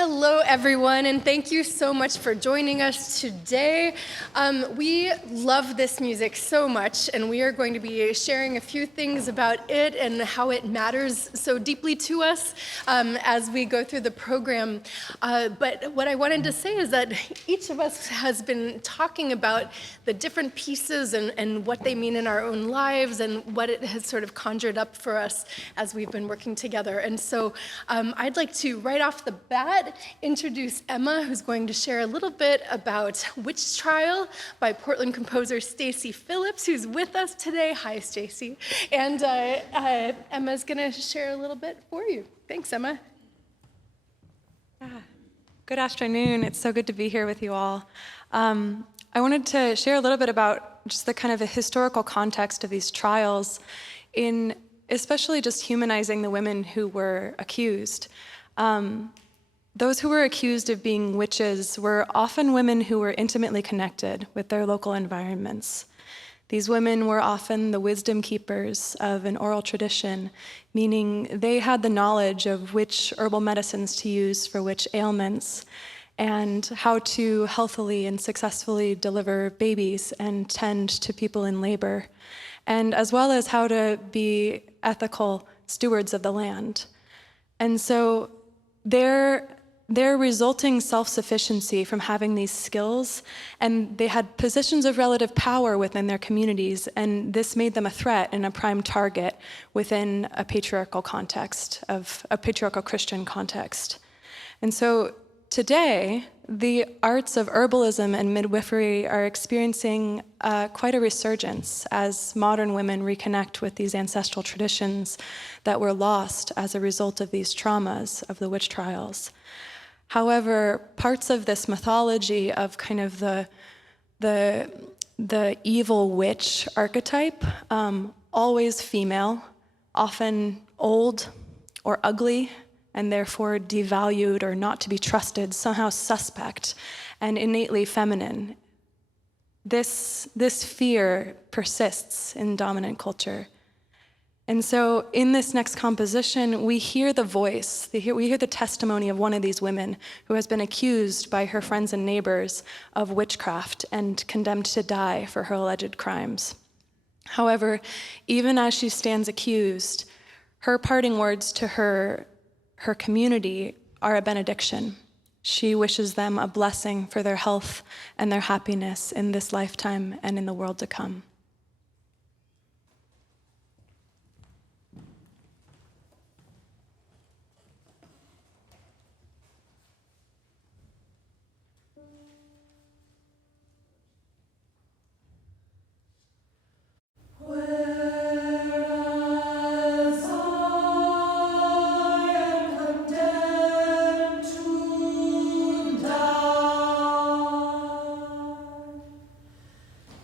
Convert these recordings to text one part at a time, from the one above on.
Hello, everyone, and thank you so much for joining us today. We love this music so much, and we are going to be sharing a few things about it and how it matters so deeply to us as we go through the program. But what I wanted to say is that each of us has been talking about the different pieces and what they mean in our own lives and what it has sort of conjured up for us as we've been working together. And so I'd like to, right off the bat, introduce Emma, who's going to share a little bit about Witch Trial by Portland composer Stacy Phillips, who's with us today. Hi, Stacy. And Emma's going to share a little bit for you. Thanks, Emma. Good afternoon. It's so good to be here with you all. I wanted to share a little bit about just the kind of a historical context of these trials, in especially just humanizing the women who were accused. Those who were accused of being witches were often women who were intimately connected with their local environments. These women were often the wisdom keepers of an oral tradition, meaning they had the knowledge of which herbal medicines to use for which ailments, and how to healthily and successfully deliver babies and tend to people in labor, and as well as how to be ethical stewards of the land. And so their resulting self-sufficiency from having these skills, and they had positions of relative power within their communities, and this made them a threat and a prime target within a patriarchal context, of a patriarchal Christian context. And so today, the arts of herbalism and midwifery are experiencing quite a resurgence as modern women reconnect with these ancestral traditions that were lost as a result of these traumas of the witch trials. However, parts of this mythology of kind of the evil witch archetype, always female, often old or ugly, and therefore devalued or not to be trusted, somehow suspect, and innately feminine. This fear persists in dominant culture. And so in this next composition, we hear the voice, we hear the testimony of one of these women who has been accused by her friends and neighbors of witchcraft and condemned to die for her alleged crimes. However, even as she stands accused, her parting words to her community are a benediction. She wishes them a blessing for their health and their happiness in this lifetime and in the world to come.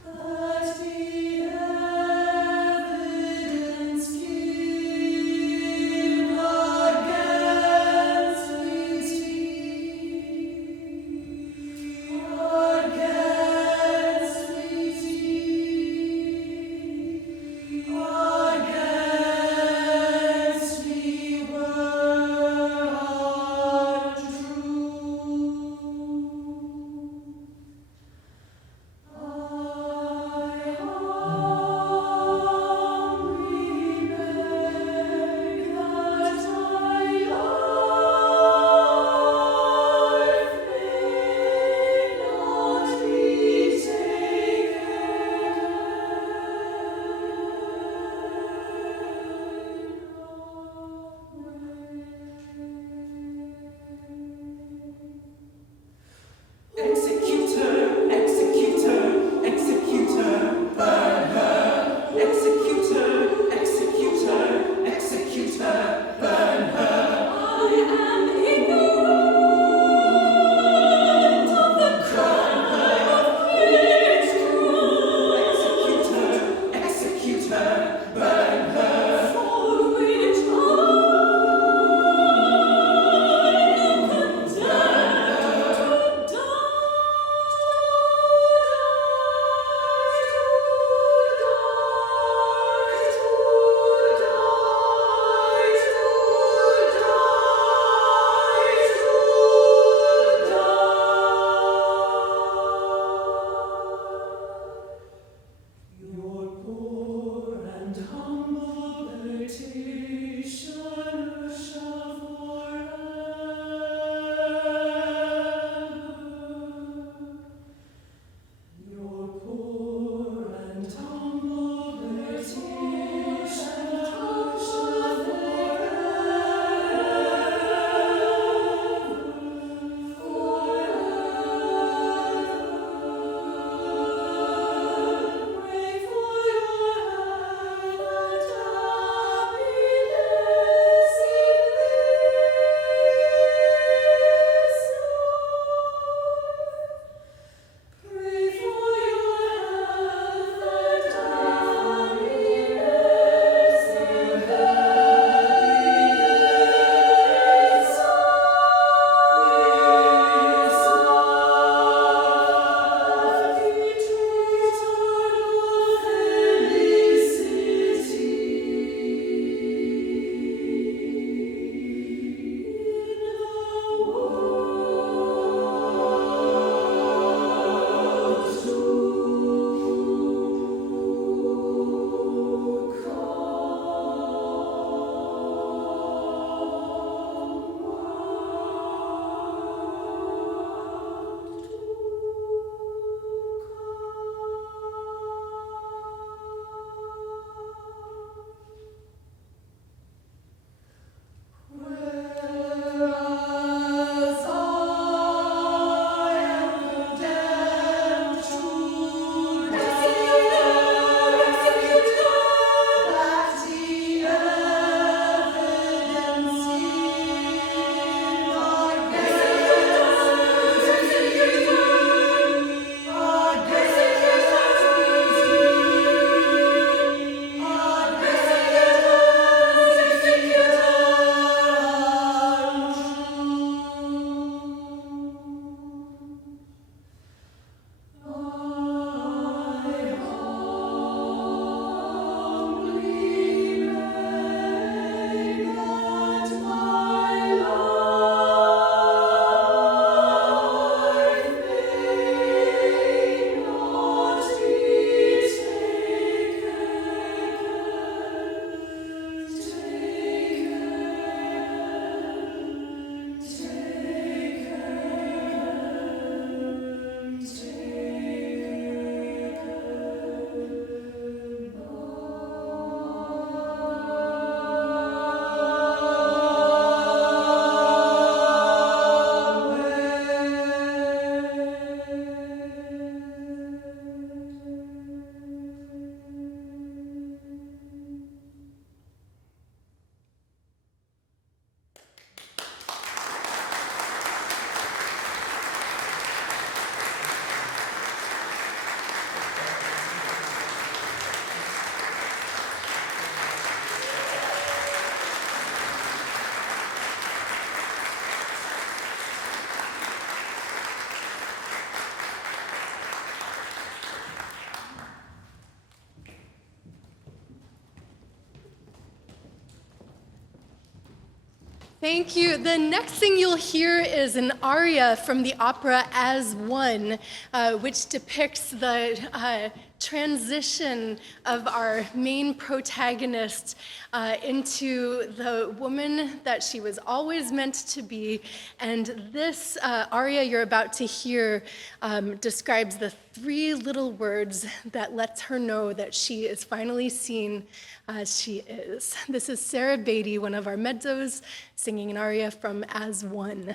Let me Thank you. The next thing you'll hear is an aria from the opera As One, which depicts the transition of our main protagonist into the woman that she was always meant to be. And this aria you're about to hear describes the 3 little words that lets her know that she is finally seen as she is. This is Sarah Beaty, one of our mezzos, singing an aria from As One.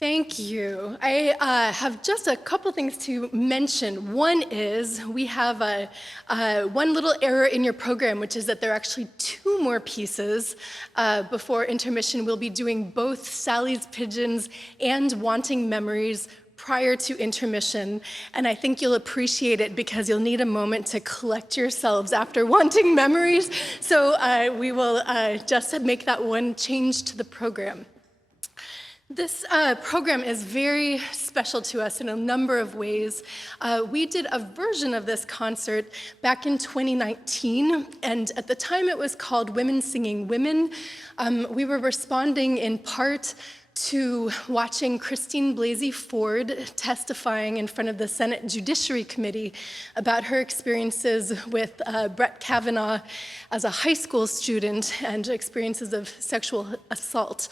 Thank you. I have just a couple things to mention. One is we have one little error in your program, which is that there are actually two more pieces before intermission. We'll be doing both Sally's Pigeons and Wanting Memories prior to intermission, and I think you'll appreciate it because you'll need a moment to collect yourselves after Wanting Memories. So we will just make that one change to the program. This program is very special to us in a number of ways. We did a version of this concert back in 2019, and at the time it was called Women Singing Women. We were responding in part to watching Christine Blasey Ford testifying in front of the Senate Judiciary Committee about her experiences with Brett Kavanaugh as a high school student and experiences of sexual assault,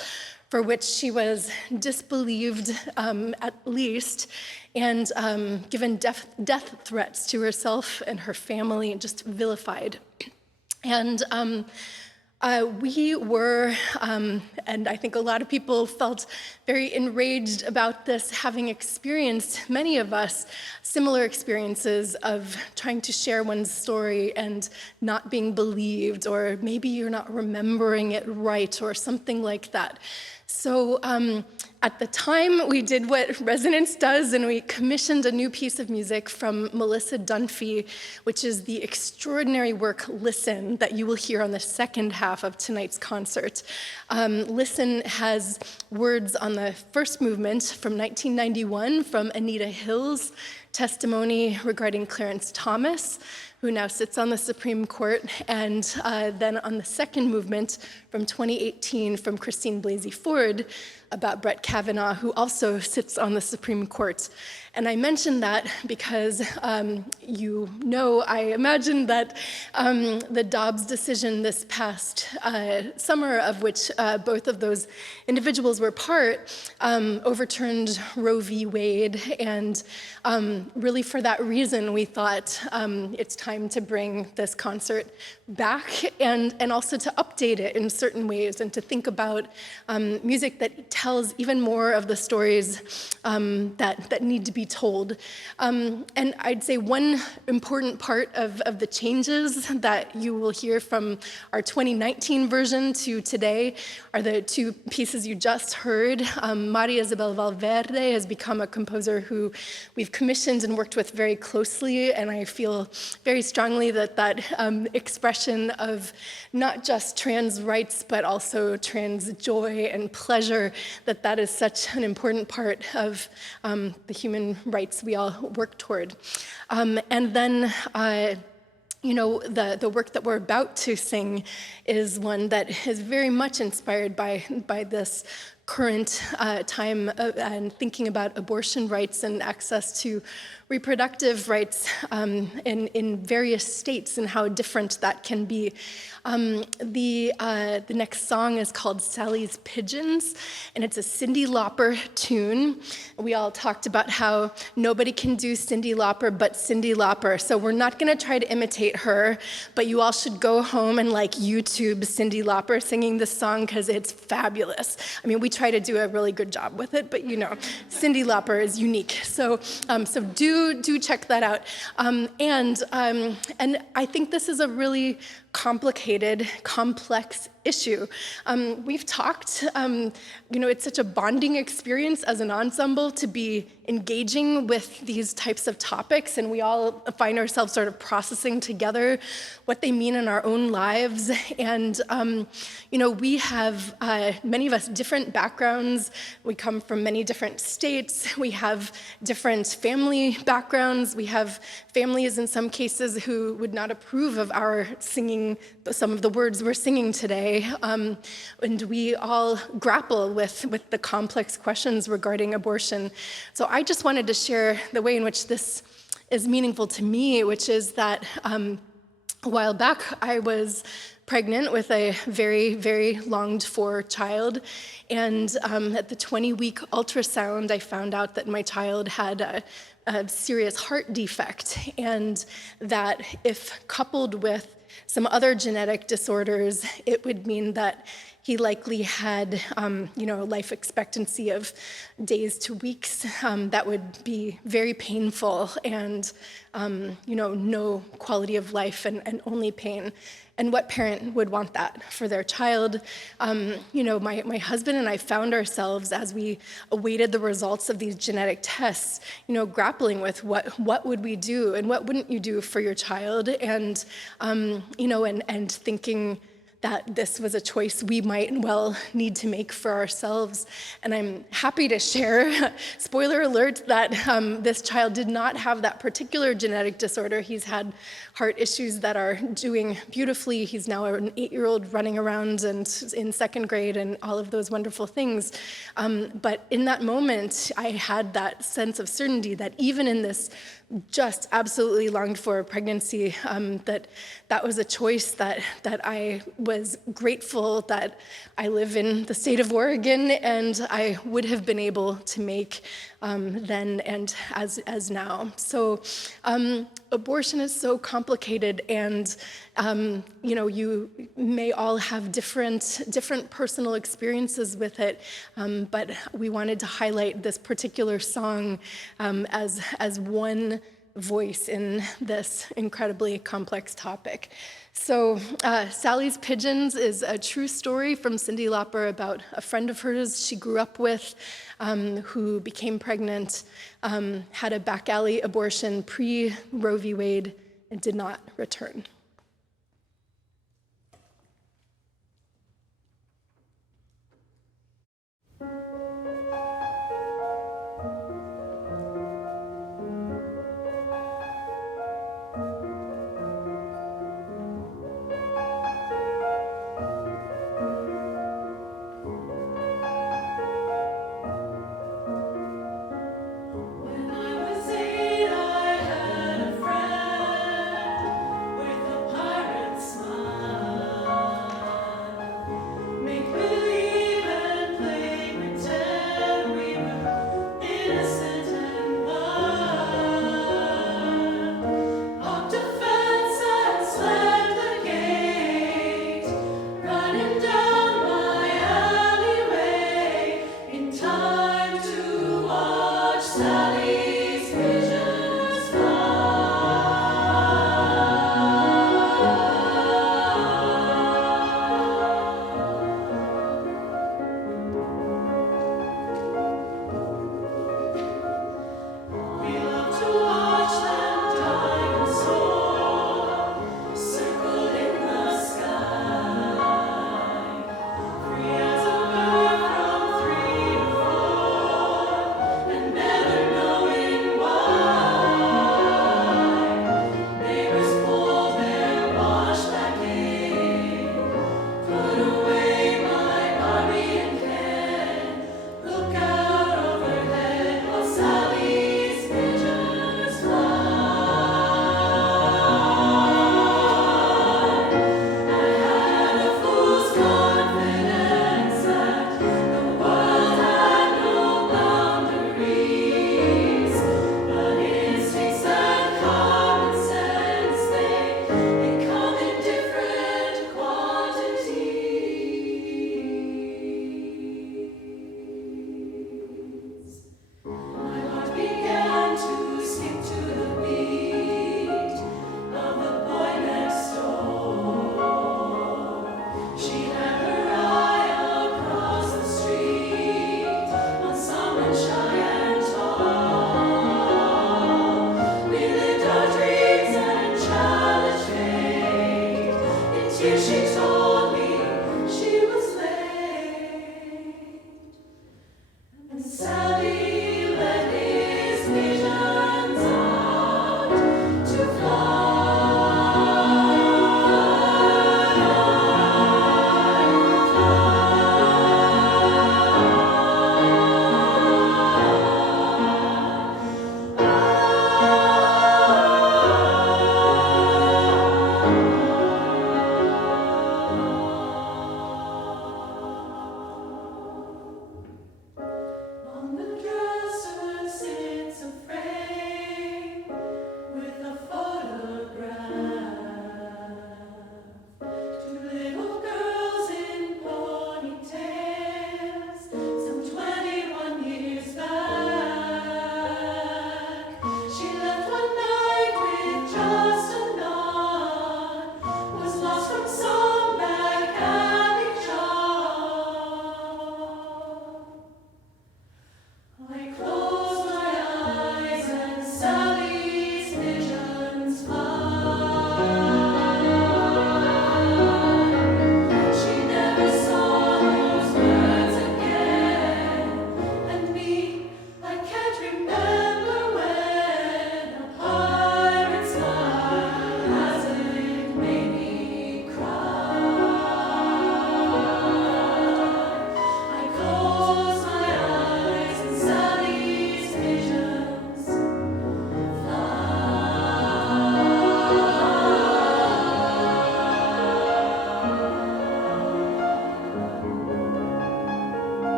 for which she was disbelieved at least, and given death threats to herself and her family, and just vilified. And we were, and I think a lot of people felt very enraged about this, having experienced, many of us, similar experiences of trying to share one's story and not being believed, or maybe you're not remembering it right, or something like that. So at the time, we did what Resonance does, and we commissioned a new piece of music from Melissa Dunphy, which is the extraordinary work Listen that you will hear on the second half of tonight's concert. Listen has words on the first movement from 1991 from Anita Hill's testimony regarding Clarence Thomas, who now sits on the Supreme Court, and then on the second movement from 2018 from Christine Blasey Ford about Brett Kavanaugh, who also sits on the Supreme Court. And I mention that because you know, I imagine that the Dobbs decision this past summer, of which both of those individuals were part, overturned Roe v. Wade, and really for that reason, we thought it's time to bring this concert back and also to update it in certain ways and to think about music that tells even more of the stories that need to be told. And I'd say one important part of the changes that you will hear from our 2019 version to today are the two pieces you just heard. Maria Isabel Valverde has become a composer who we've commissioned and worked with very closely, and I feel very strongly that that expression of not just trans rights, but also trans joy and pleasure, that is such an important part of the human rights we all work toward. And then you know, the work that we're about to sing is one that is very much inspired by this current time and thinking about abortion rights and access to reproductive rights in various states and how different that can be. The next song is called Sally's Pigeons, and it's a Cyndi Lauper tune. We all talked about how nobody can do Cyndi Lauper but Cyndi Lauper, so we're not gonna try to imitate her, but you all should go home and like YouTube Cyndi Lauper singing this song because it's fabulous. I mean, we try to do a really good job with it, but you know, Cyndi Lauper is unique. So do check that out. And I think this is a really complicated, complex issue. We've talked, you know, it's such a bonding experience as an ensemble to be engaging with these types of topics, and we all find ourselves sort of processing together what they mean in our own lives. And, you know, we have, many of us, different backgrounds. We come from many different states. We have different family backgrounds. We have families in some cases who would not approve of our singing some of the words we're singing today. And we all grapple with the complex questions regarding abortion. So I just wanted to share the way in which this is meaningful to me, which is that a while back I was pregnant with a very, very longed for child. And at the 20-week ultrasound, I found out that my child had a serious heart defect, and that if coupled with some other genetic disorders, it would mean that he likely had, a life expectancy of days to weeks that would be very painful and, no quality of life and only pain. And what parent would want that for their child? My husband and I found ourselves, as we awaited the results of these genetic tests, grappling with what would we do and what wouldn't you do for your child, and and thinking that this was a choice we might well need to make for ourselves. And I'm happy to share, spoiler alert, that this child did not have that particular genetic disorder. He's had heart issues that are doing beautifully. He's now an 8-year-old running around and in 2nd grade and all of those wonderful things. But in that moment, I had that sense of certainty that even in this just absolutely longed for pregnancy, that was a choice that I was grateful that I live in the state of Oregon and I would have been able to make then and as now. So abortion is so complicated, and you may all have different personal experiences with it, but we wanted to highlight this particular song as one voice in this incredibly complex topic. So Sally's Pigeons is a true story from Cyndi Lauper about a friend of hers she grew up with who became pregnant, had a back alley abortion pre-Roe v. Wade, and did not return. When I was 8, I had a friend with a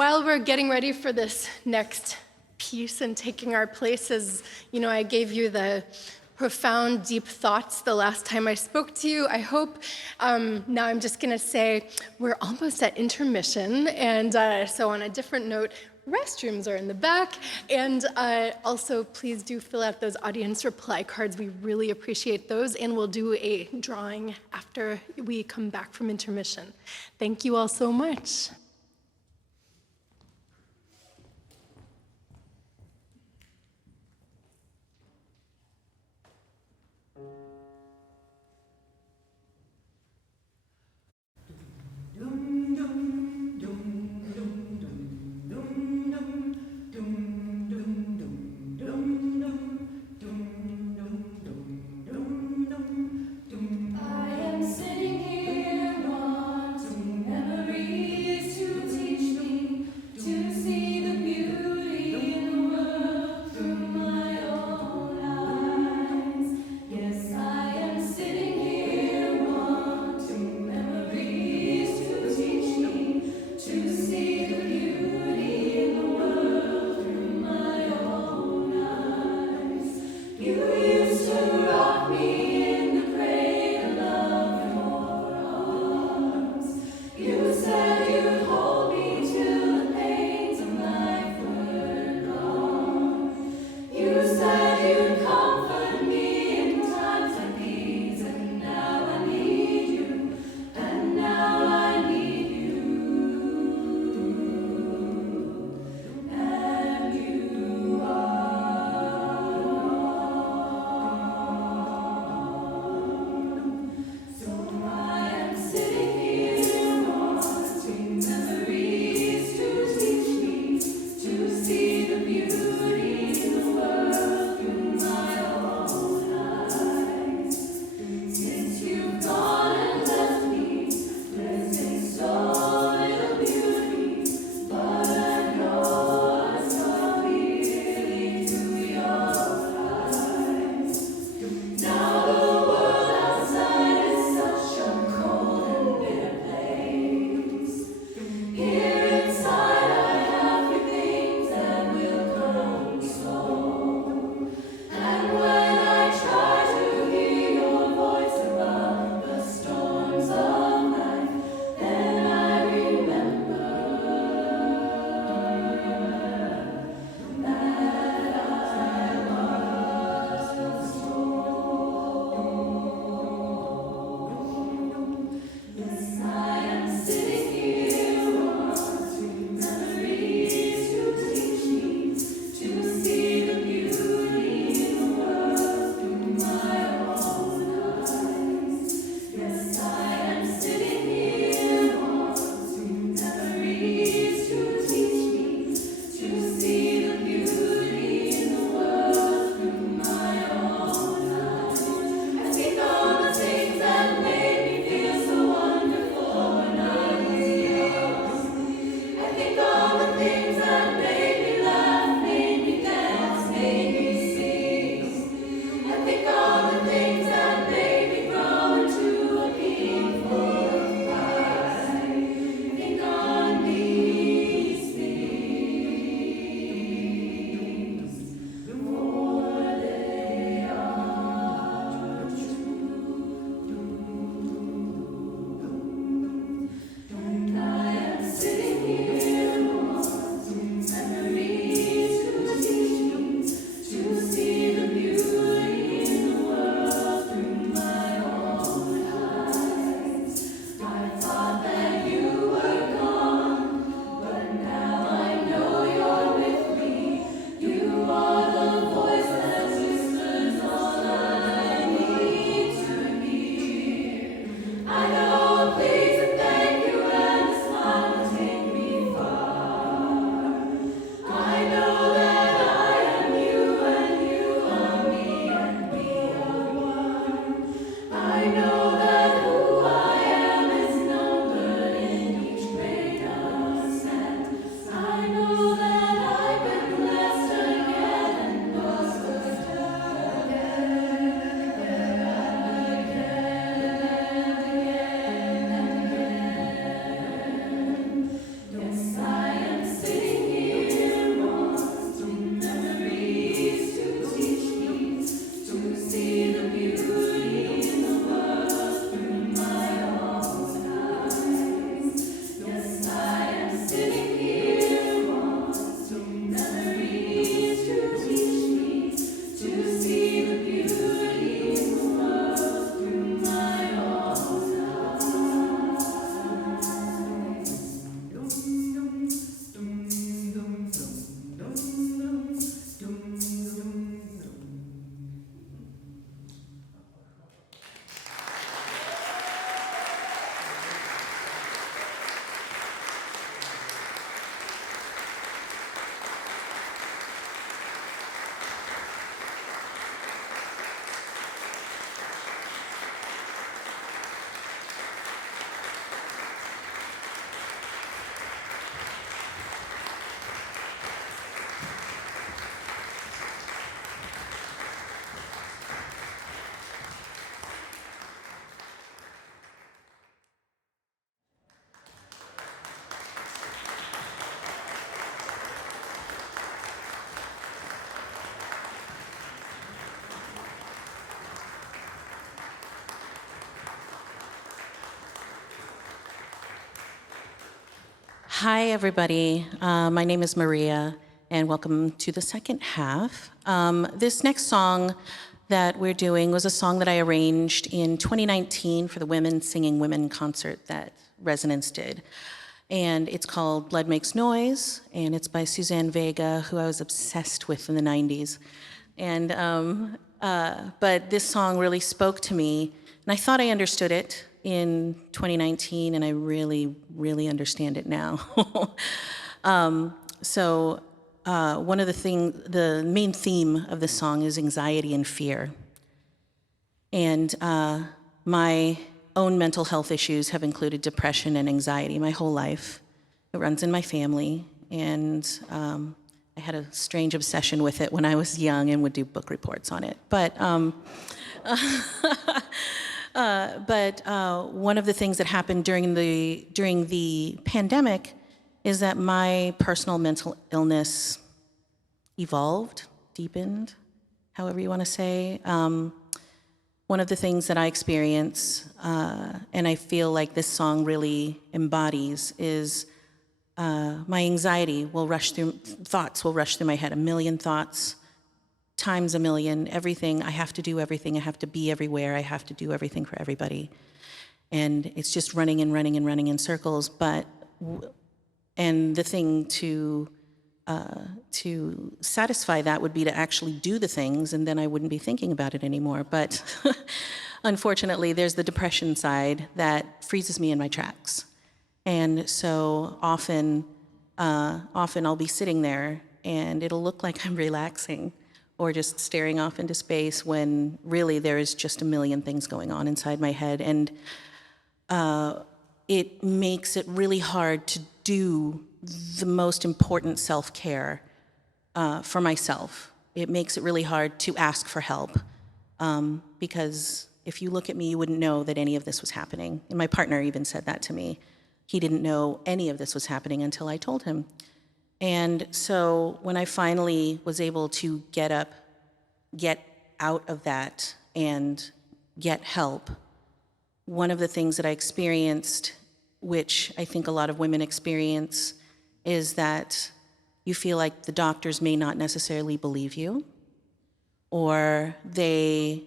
while we're getting ready for this next piece and taking our places, I gave you the profound, deep thoughts the last time I spoke to you. I hope, now I'm just gonna say, we're almost at intermission, and so on a different note, restrooms are in the back, and also please do fill out those audience reply cards. We really appreciate those, and we'll do a drawing after we come back from intermission. Thank you all so much. I am sitting here wanting memories Hi, everybody. My name is Maria, and welcome to the second half. This next song that we're doing was a song that I arranged in 2019 for the Women Singing Women concert that Resonance did. And it's called Blood Makes Noise, and it's by Suzanne Vega, who I was obsessed with in the 90s. And, but this song really spoke to me, and I thought I understood it in 2019, and I really, really understand it now. One of the main theme of the song is anxiety and fear. And my own mental health issues have included depression and anxiety my whole life. It runs in my family, and I had a strange obsession with it when I was young and would do book reports on it. But one of the things that happened during the pandemic is that my personal mental illness evolved, deepened, however you want to say. One of the things that I experience, and I feel like this song really embodies, is my anxiety will rush through, thoughts will rush through my head, a million thoughts, times a million, everything. I have to do everything. I have to be everywhere. I have to do everything for everybody. And it's just running and running and running in circles. And the thing to satisfy that would be to actually do the things, and then I wouldn't be thinking about it anymore. But unfortunately, there's the depression side that freezes me in my tracks. And so often I'll be sitting there, and it'll look like I'm relaxing or just staring off into space when really there is just a million things going on inside my head. And it makes it really hard to do the most important self-care for myself. It makes it really hard to ask for help because if you look at me, you wouldn't know that any of this was happening. And my partner even said that to me. He didn't know any of this was happening until I told him. And so when I finally was able to get up, get out of that, and get help, one of the things that I experienced, which I think a lot of women experience, is that you feel like the doctors may not necessarily believe you, or they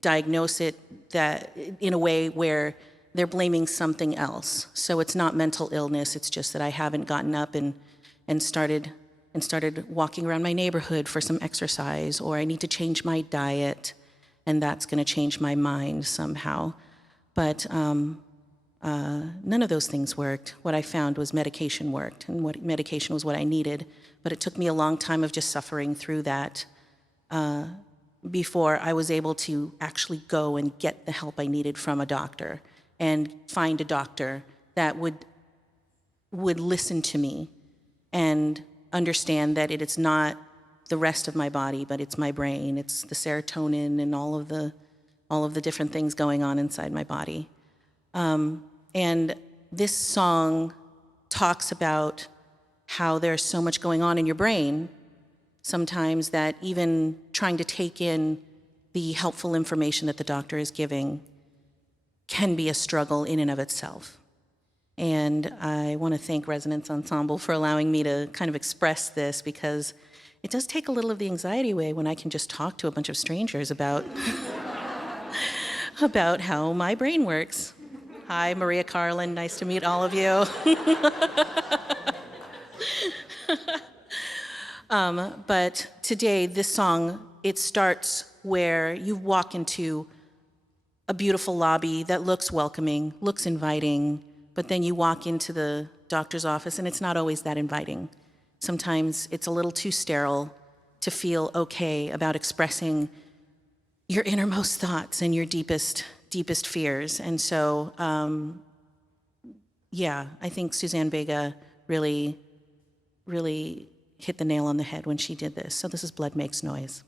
diagnose it that in a way where they're blaming something else. So it's not mental illness, it's just that I haven't gotten up and started walking around my neighborhood for some exercise, or I need to change my diet, and that's gonna change my mind somehow. But none of those things worked. What I found was medication worked, and what medication was what I needed. But it took me a long time of just suffering through that before I was able to actually go and get the help I needed from a doctor, and find a doctor that would listen to me and understand that it is not the rest of my body, but it's my brain, it's the serotonin and all of the different things going on inside my body. And this song talks about how there's so much going on in your brain sometimes that even trying to take in the helpful information that the doctor is giving can be a struggle in and of itself. And I want to thank Resonance Ensemble for allowing me to kind of express this, because it does take a little of the anxiety away when I can just talk to a bunch of strangers about about how my brain works. Hi, Maria Karlin, nice to meet all of you. But today, this song, it starts where you walk into a beautiful lobby that looks welcoming, looks inviting, but then you walk into the doctor's office and it's not always that inviting. Sometimes it's a little too sterile to feel okay about expressing your innermost thoughts and your deepest fears. And so, yeah, I think Suzanne Vega really hit the nail on the head when she did this. So this is Blood Makes Noise.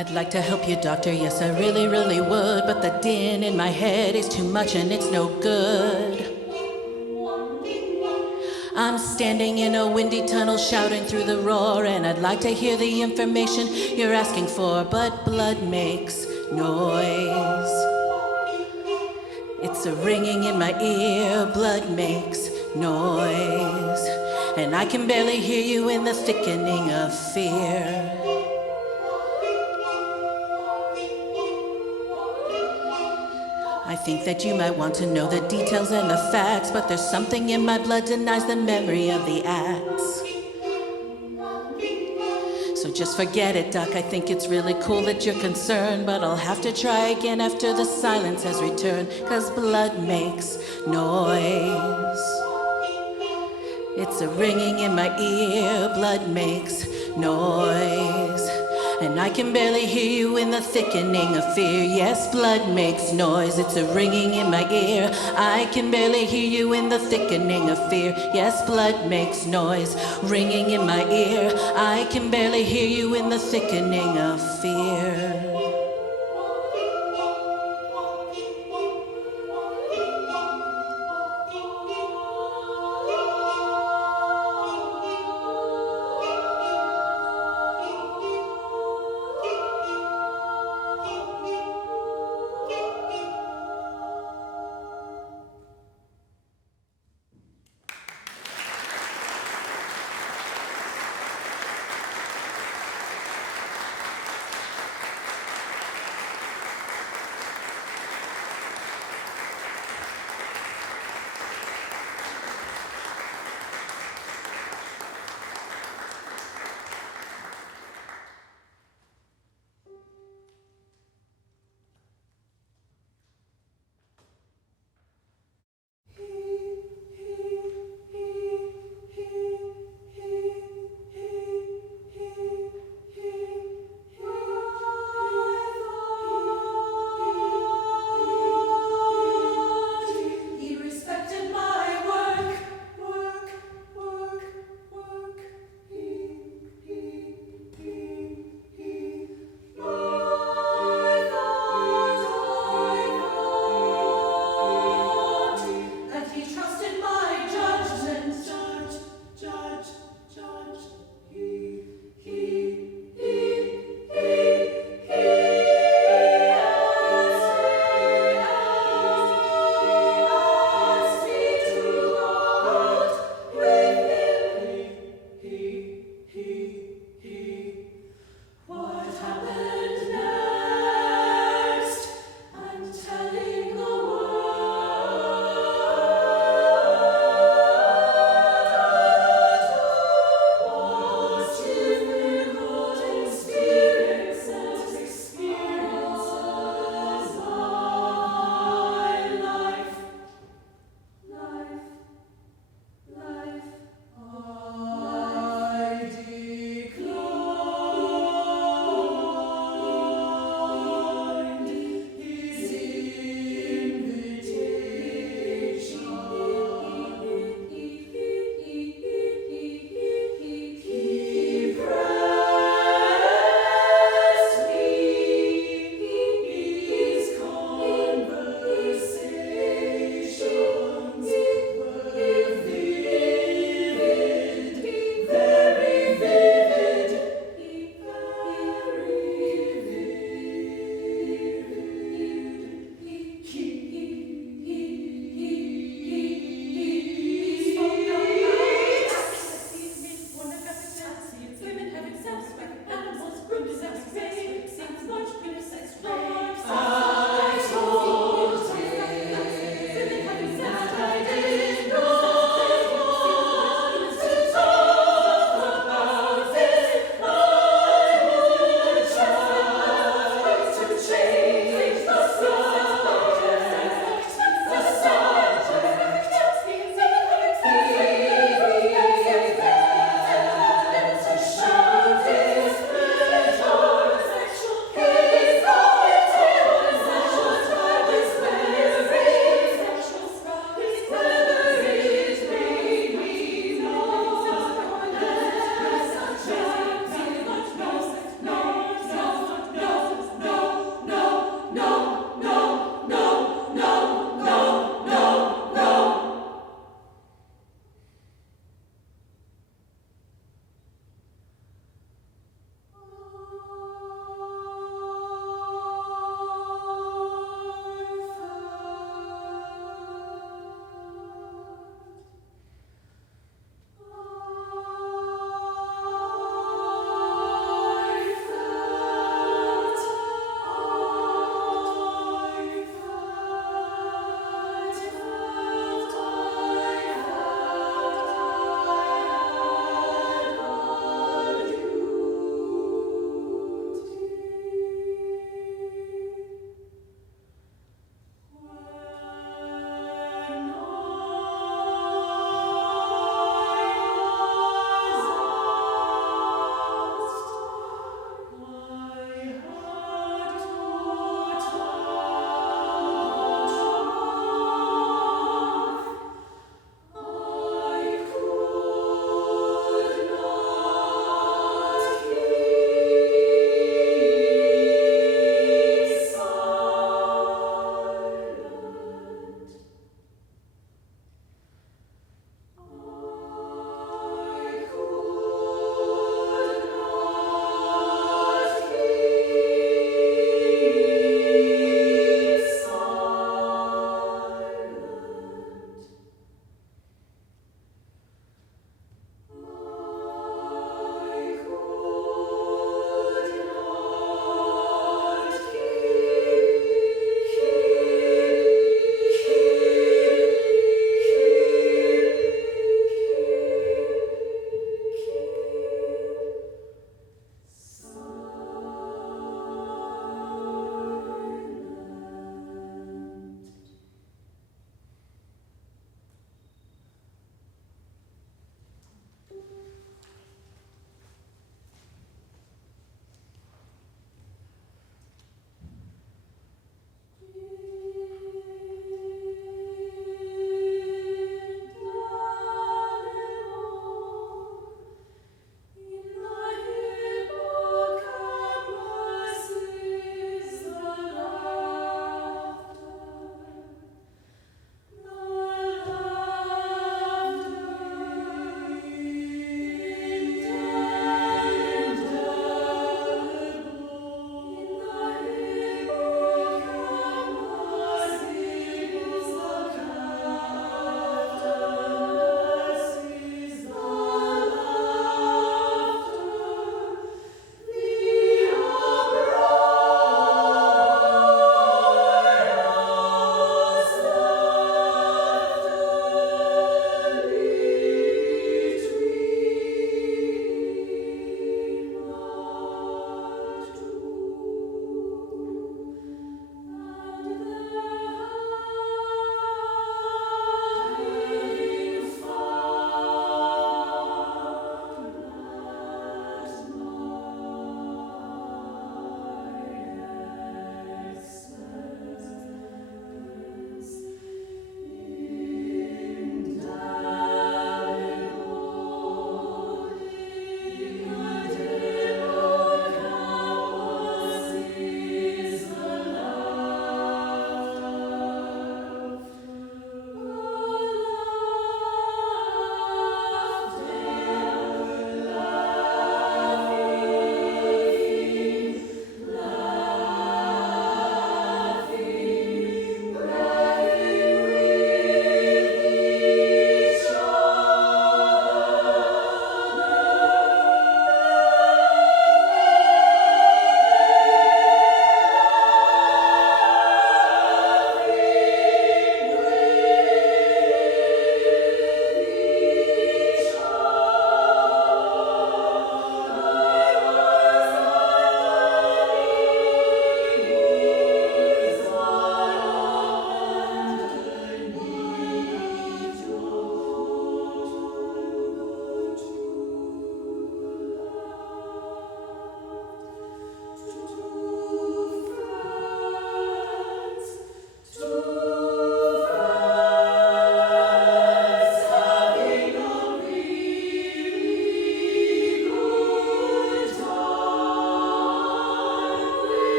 I'd like to help you, doctor, yes, I really, really would, but the din in my head is too much and it's no good. I'm standing in a windy tunnel shouting through the roar, and I'd like to hear the information you're asking for, but blood makes noise. It's a ringing in my ear, blood makes noise, and I can barely hear you in the thickening of fear. I think that you might want to know the details and the facts, but there's something in my blood denies the memory of the acts. So just forget it, Doc. I think it's really cool that you're concerned, but I'll have to try again after the silence has returned, 'cause blood makes noise. It's a ringing in my ear, blood makes noise, and I can barely hear you in the thickening of fear. Yes, blood makes noise. It's a ringing in my ear. I can barely hear you in the thickening of fear. Yes, blood makes noise. Ringing in my ear. I can barely hear you in the thickening of fear.